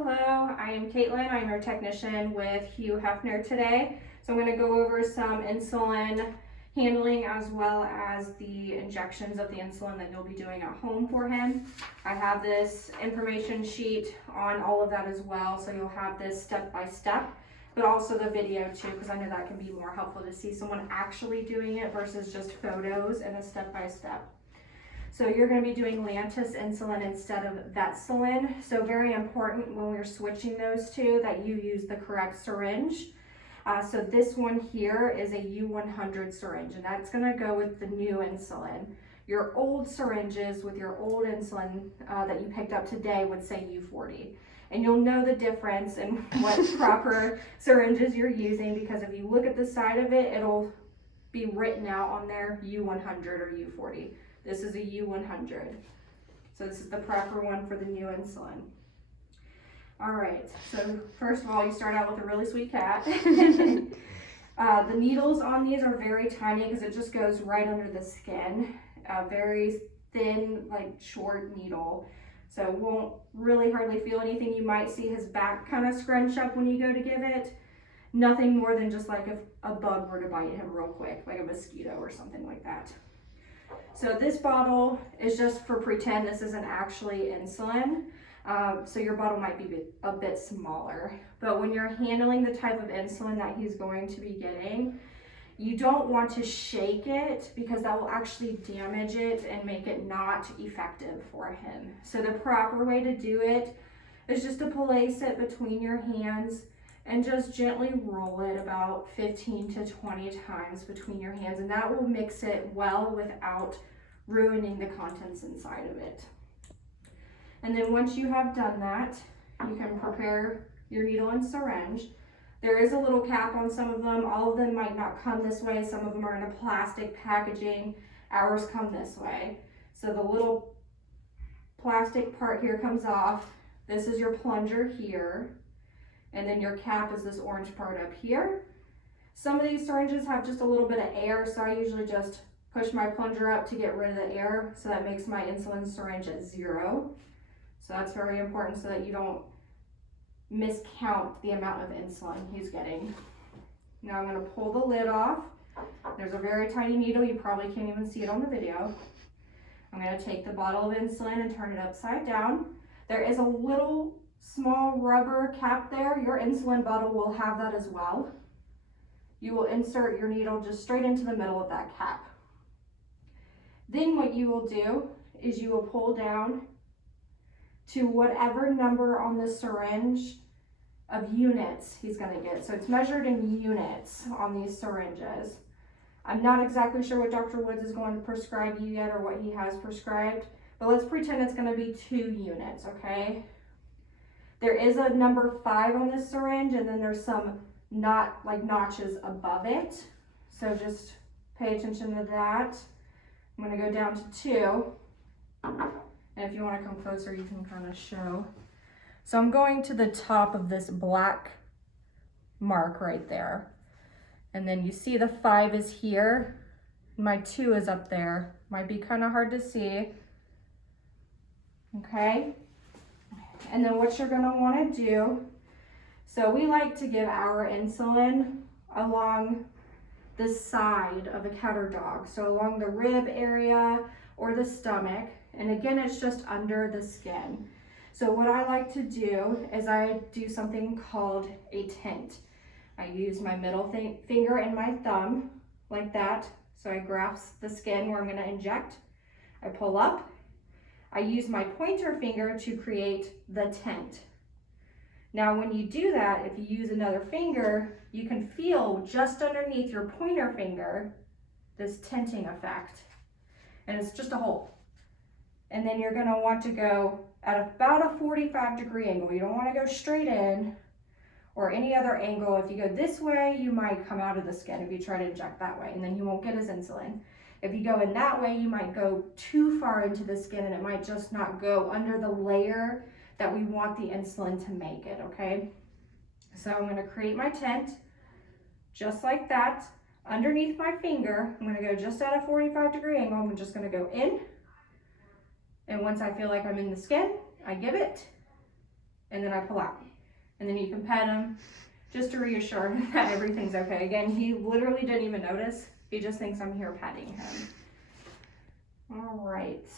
Hello, I am Caitlyn. I'm your technician with Hugh today. So I'm going to go over some insulin handling as well as the injections of the insulin that you'll be doing at home for him. I have this information sheet on all of that as well, so you'll have this step by step, but also the video too, because I know that can be more helpful to see someone actually doing it versus just photos and a step by step. So you're going to be doing Lantus insulin instead of Vetsulin. So very important when we're switching those two that you use the correct syringe. So this one here is a U100 syringe, and that's going to go with the new insulin. Your old syringes with your old insulin that you picked up today would say U40. And you'll know the difference in what proper syringes you're using, because if you look at the side of it, it'll be written out on there U100 or U40. This is a U100. So this is the proper one for the new insulin. All right, so first of all, you start out with a really sweet cat. The needles on these are very tiny because it just goes right under the skin. Very thin, like short needle. So it won't really hardly feel anything. You might see his back kind of scrunch up when you go to give it. Nothing more than just like if a bug were to bite him real quick, like a mosquito or something like that. So this bottle is just for pretend. This isn't actually insulin. So your bottle might be a bit smaller. But when you're handling the type of insulin that he's going to be getting, you don't want to shake it because that will actually damage it and make it not effective for him. So the proper way to do it is just to place it between your hands and just gently roll it about 15 to 20 times between your hands, and that will mix it well without ruining the contents inside of it. And then once you have done that, you can prepare your needle and syringe. There is a little cap on some of them. All of them might not come this way. Some of them are in a plastic packaging. Ours come this way. So the little plastic part here comes off. This is your plunger here. And then your cap is this orange part up here. Some of these syringes have just a little bit of air, so I usually just push my plunger up to get rid of the air, so that makes my insulin syringe at 0. So that's very important so that you don't miscount the amount of insulin he's getting. Now I'm going to pull the lid off. There's a very tiny needle, you probably can't even see it on the video. I'm going to take the bottle of insulin and turn it upside down. There is a little small rubber cap there. Your insulin bottle will have that as well. You will insert your needle just straight into the middle of that cap. Then what you will do is you will pull down to whatever number on the syringe of units he's going to get. So it's measured in units on these syringes. I'm not exactly sure what Dr. Woods is going to prescribe you yet or what he has prescribed, but let's pretend it's going to be 2 units, okay? There is a number 5 on this syringe, and then there's some notches above it. So just pay attention to that. I'm going to go down to 2. And if you want to come closer, you can kind of show. So I'm going to the top of this black mark right there. And then you see the 5 is here. My 2 is up there. Might be kind of hard to see. Okay. And then what you're going to want to do, so we like to give our insulin along the side of a cat or dog, so along the rib area or the stomach, and again it's just under the skin. So what I like to do is I do something called a tint. I use my middle finger and my thumb like that, so I grasp the skin where I'm going to inject. I pull up. I use my pointer finger to create the tent. Now when you do that, if you use another finger, you can feel just underneath your pointer finger this tenting effect. And it's just a hole. And then you're going to want to go at about a 45-degree angle. You don't want to go straight in or any other angle. If you go this way, you might come out of the skin if you try to inject that way, and then you won't get his insulin. If you go in that way, you might go too far into the skin and it might just not go under the layer that we want the insulin to make it, okay? So I'm gonna create my tent just like that. Underneath my finger, I'm gonna go just at a 45-degree angle. I'm just gonna go in. And once I feel like I'm in the skin, I give it. and then I pull out. And then you can pet him just to reassure him that everything's okay. Again, he literally didn't even notice. He just thinks I'm here petting him. All right.